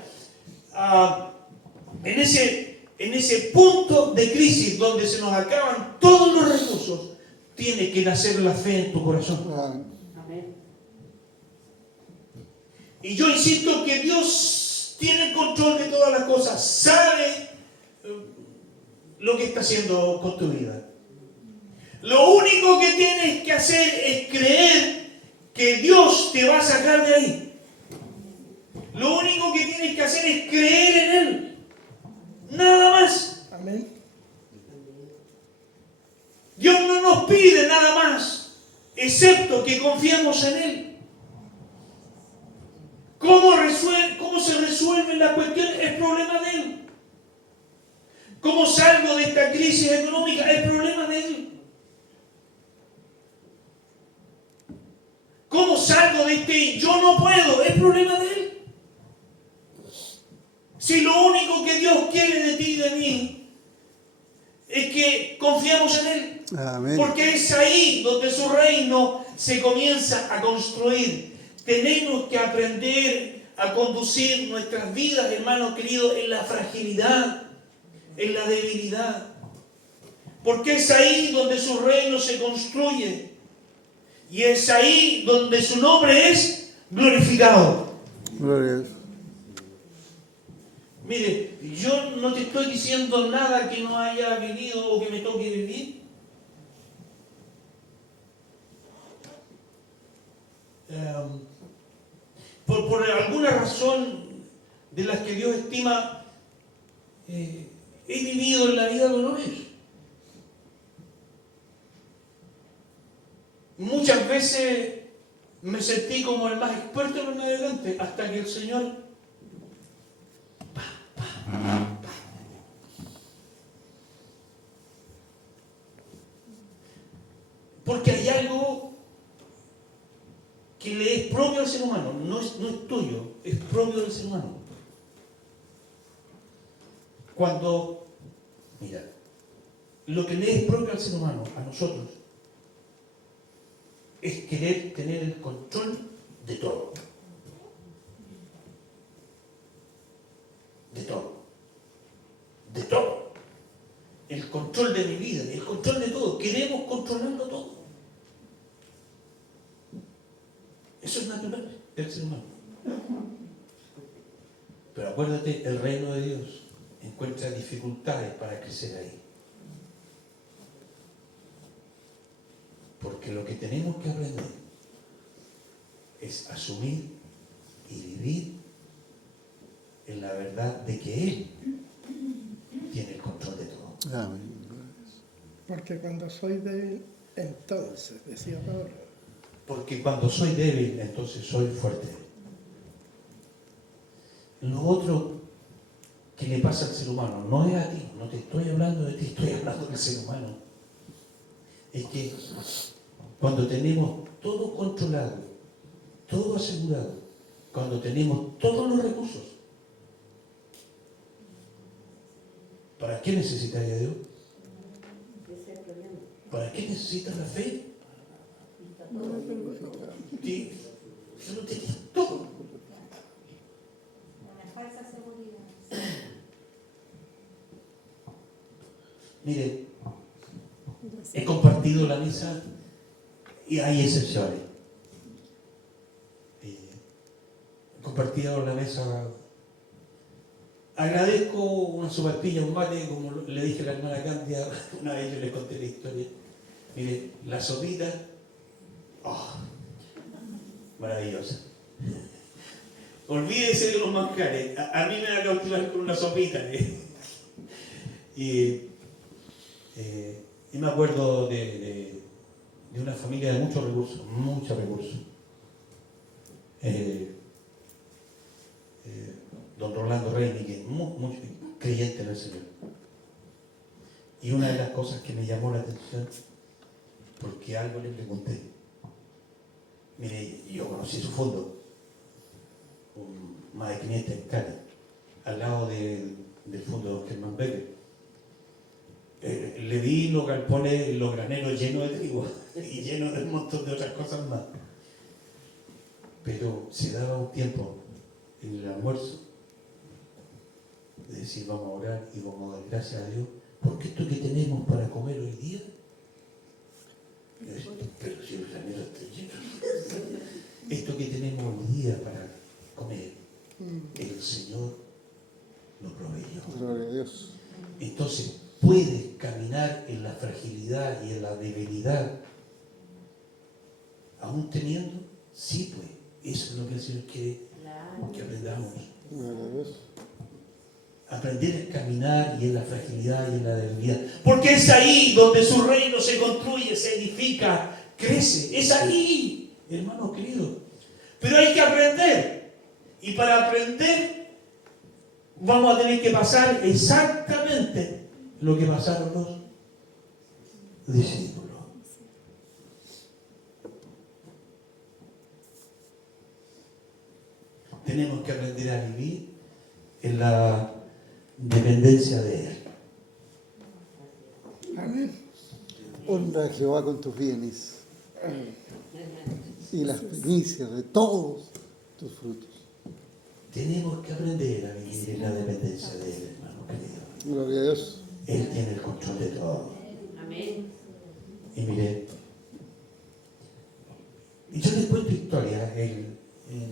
en ese punto de crisis donde se nos acaban todos los recursos, tiene que nacer la fe en tu corazón. Amén. Y yo insisto que Dios tiene el control de todas las cosas, sabe lo que está haciendo con tu vida. Lo único que tienes que hacer es creer que Dios te va a sacar de ahí. Lo único que tienes que hacer es creer en Él. Nada más. Amén. Dios no nos pide nada más, excepto que confiemos en Él. ¿Cómo se resuelve la cuestión? Es problema de Él. ¿Cómo salgo de esta crisis económica? Es problema de Él. ¿Cómo salgo de este yo no puedo? Es problema de Él. Si lo único que Dios quiere de ti y de mí es que confiamos en Él. Amén. Porque es ahí donde su reino se comienza a construir. Tenemos que aprender a conducir nuestras vidas, hermanos queridos, en la fragilidad, en la debilidad. Porque es ahí donde su reino se construye. Y es ahí donde su nombre es glorificado. Gloria a Dios. Mire, yo no te estoy diciendo nada que no haya vivido o que me toque vivir. Por alguna razón de las que Dios estima, he vivido en la vida dolores. Muchas veces me sentí como el más experto en lo navegante, hasta que el Señor porque hay algo que le es propio al ser humano, no es tuyo, es propio del ser humano. Cuando, mira, lo que le es propio al ser humano, a nosotros, es querer tener el control de todo. De todo. De todo. El control de mi vida, el control de todo. Queremos controlarlo todo. Eso es natural del ser humano. Pero acuérdate, el reino de Dios encuentra dificultades para crecer ahí. Porque lo que tenemos que aprender es asumir y vivir en la verdad de que Él tiene el control de todo. Amén. Porque cuando soy débil, entonces, decía Pablo, Porque cuando soy débil, entonces soy fuerte. Lo otro que le pasa al ser humano, no es a ti, no te estoy hablando de ti, estoy hablando del ser humano. Es que cuando tenemos todo controlado, todo asegurado, cuando tenemos todos los recursos, ¿para qué necesitaría Dios? Ese es el problema. ¿Para qué necesitas la fe? Sí, eso lo tienes todo. Una falsa seguridad. Mire, he compartido la misa y hay excepciones. He compartido la mesa. Agradezco una sopaipilla, un mate, como le dije a la hermana Candia, una vez yo les conté la historia. Mire, la sopita, oh, maravillosa. Olvídese de los manjares, a mí me va a cautivar con una sopita. Y me acuerdo de una familia de muchos recursos, don Rolando Reini, que es muy creyente en el Señor. Y una de las cosas que me llamó la atención, porque algo le pregunté, mire, yo conocí su fondo, más de 500 hectáreas, al lado del fondo de don Germán Becker. Le vi los galpones, los graneros llenos de trigo y llenos de un montón de otras cosas más. Pero se daba un tiempo en el almuerzo de decir, vamos a orar y vamos a dar gracias a Dios, porque esto que tenemos para comer hoy día, yo decía, pero si el granero está lleno, esto que tenemos hoy día para comer, el Señor lo proveyó. Gloria a Dios. Entonces, puedes caminar en la fragilidad y en la debilidad, aún teniendo, sí, pues, eso es lo que el Señor quiere que aprendamos. Gloria a Dios. Aprender a caminar y en la fragilidad y en la debilidad. Porque es ahí donde su reino se construye, se edifica, crece. Es ahí, hermanos queridos. Pero hay que aprender. Y para aprender, vamos a tener que pasar exactamente lo que pasaron los discípulos. Tenemos que aprender a vivir en la dependencia de Él. Amén. Honra a Jehová con tus bienes y las primicias de todos tus frutos. Tenemos que aprender a vivir en la dependencia de Él, hermano querido. Gloria a Dios. Él tiene el control de todo. Amén. Y mire, y yo les cuento historia.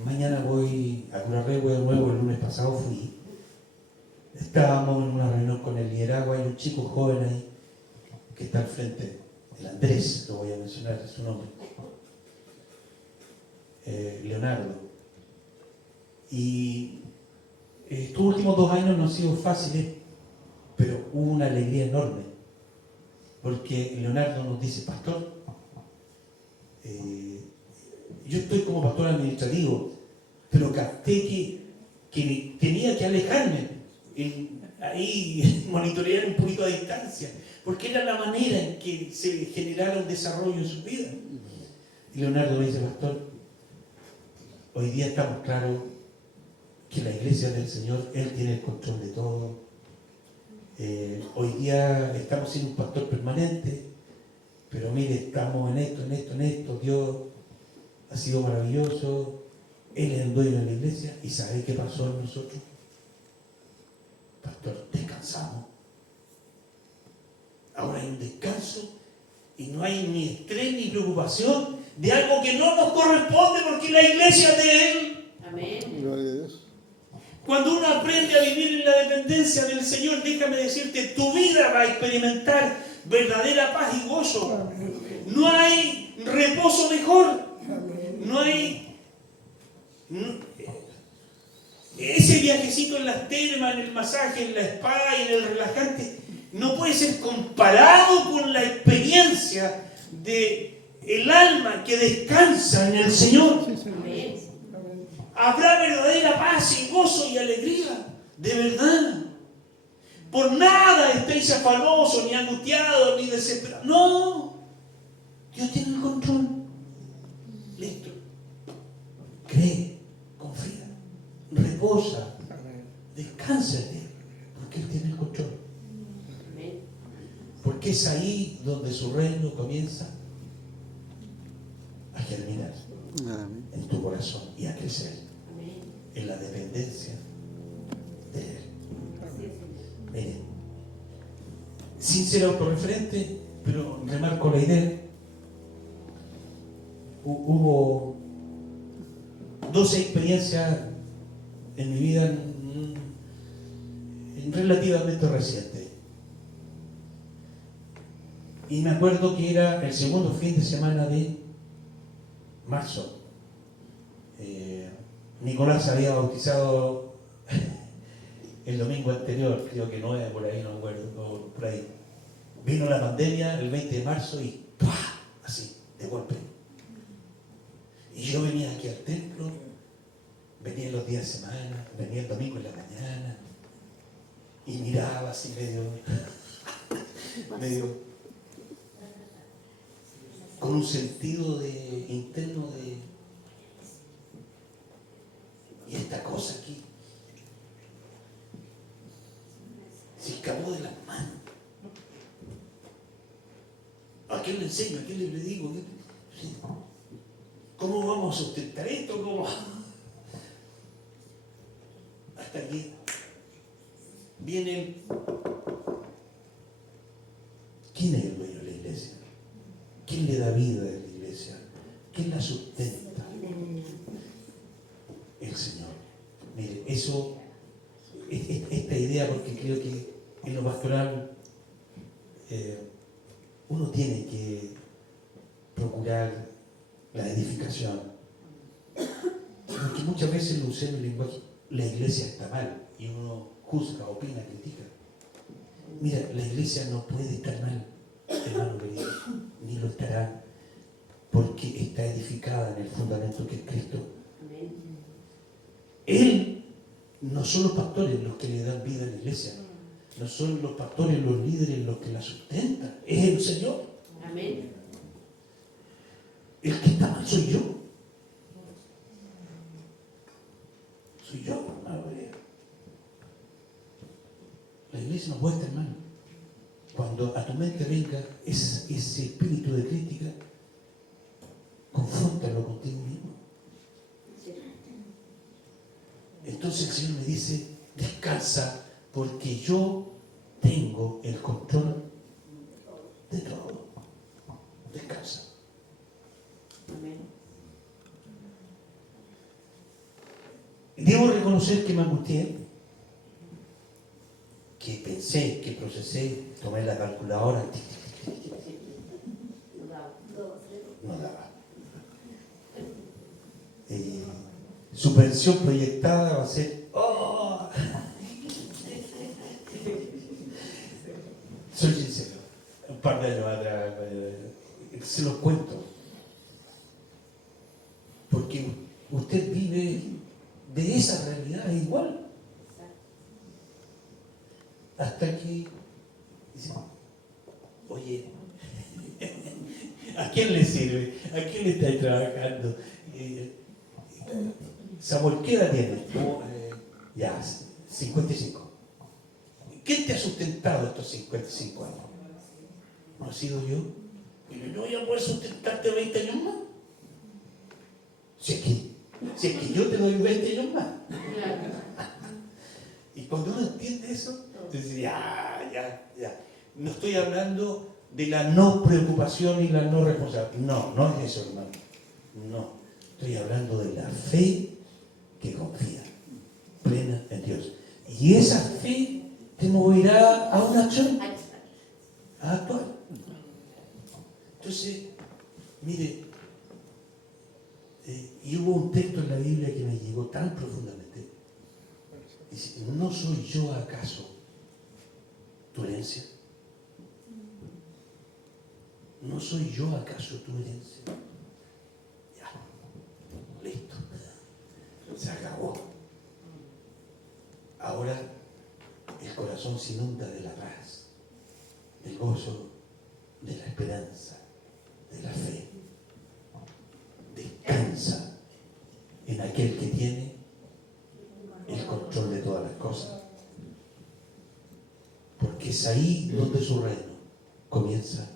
Mañana voy a Curarrehue de nuevo, el lunes pasado fui. Estábamos en una reunión con el liderazgo, hay un chico joven ahí que está al frente, el Andrés, lo voy a mencionar, es su nombre, Leonardo. Y estos últimos 2 años no han sido fáciles, pero hubo una alegría enorme, porque Leonardo nos dice: pastor, yo estoy como pastor administrativo, pero capté que tenía que alejarme, ahí monitorear un poquito a distancia, porque era la manera en que se generara un desarrollo en su vida. Y Leonardo me dice: pastor, hoy día estamos claros que la iglesia del Señor, Él tiene el control de todo. Hoy día estamos sin un pastor permanente, pero mire, estamos en esto, Dios ha sido maravilloso, Él es el dueño de la iglesia. ¿Y sabe qué pasó en nosotros? Pastor, descansamos. Ahora hay un descanso y no hay ni estrés ni preocupación de algo que no nos corresponde, porque la iglesia es de Él. Amén. Gloria a Dios. Cuando uno aprende a vivir en la dependencia del Señor, déjame decirte, tu vida va a experimentar verdadera paz y gozo. No hay reposo mejor. No hay ese viajecito en las termas, en el masaje, en la spa y en el relajante, no puede ser comparado con la experiencia de el alma que descansa en el Señor. Sí, Señor. Amén. Amén. Habrá verdadera paz y gozo y alegría, de verdad. Por nada estéis afanosos, ni angustiados, ni desesperados. No, Dios tiene el control. Listo. Cree, confía, reposa, Amén. descansa en Él, porque Él tiene el control. Amén. Porque es ahí donde su reino comienza a germinar Amén. en tu corazón y a crecer Amén. en la dependencia de Él. Así es. Miren, sin ser autorreferente, pero remarco la idea. Hubo 12 experiencias en mi vida relativamente reciente. Y me acuerdo que era el segundo fin de semana de marzo. Nicolás se había bautizado el domingo anterior, creo que 9, por ahí, no me acuerdo, por ahí. Vino la pandemia el 20 de marzo y ¡pah! Así, de golpe. Y yo venía aquí al templo, venía los días de semana, venía el domingo en la mañana, y miraba así medio con un sentido interno de, y esta cosa aquí se escapó de las manos. ¿A quién le enseño? ¿A quién le digo? ¿Cómo vamos a sustentar esto? ¿Cómo? Hasta aquí viene. ¿Quién es el dueño de la iglesia? ¿Quién le da vida a la iglesia? ¿Quién la sustenta? El Señor. Mire, eso, esta idea, porque creo que en lo pastoral uno tiene que procurar la edificación. Porque muchas veces lo usé en el lenguaje, la iglesia está mal, y uno juzga, opina, critica. Mira, la iglesia no puede estar mal, hermano querido, ni lo estará, porque está edificada en el fundamento que es Cristo. Amén. Él, no son los pastores los que le dan vida a la iglesia, no son los pastores, los líderes los que la sustentan, es el Señor. Amén. El que está mal soy yo. Soy yo, hermano. veces nos cuesta, hermano. Cuando a tu mente venga ese espíritu de crítica, confróntalo contigo mismo. Entonces el Señor me dice, descansa, porque yo tengo el control de todo. Descansa. Amén. Debo reconocer que me angustié, que pensé, que procesé, tomé la calculadora, no daba. Su pensión proyectada va a ser, ¡oh! Soy sincero, un par de años atrás, se los cuento, porque usted vive de esa realidad igual, hasta que dice, oye, ¿a quién le sirve? ¿A quién le estáis trabajando? Samuel, ¿qué edad tienes? Ya, 55. ¿Quién te ha sustentado estos 55 años? ¿No ha sido yo? ¿Pero no voy a poder sustentarte 20 años más? Si es que yo te doy 20 años más. Y cuando uno entiende eso, entonces ya. No estoy hablando de la no preocupación y la no responsabilidad. No es eso, hermano. No. Estoy hablando de la fe que confía plena en Dios. Y esa fe te moverá a una acción, a actuar. Entonces, mire, y hubo un texto en la Biblia que me llegó tan profundamente. Dice, ¿no soy yo acaso tu herencia? ¿No soy yo acaso tu herencia? Ya, listo. Se acabó. Ahora el corazón se inunda de la paz, del gozo, de la esperanza, de la fe. Descansa en aquel que tiene el control de todas las cosas. Porque es ahí donde su reino comienza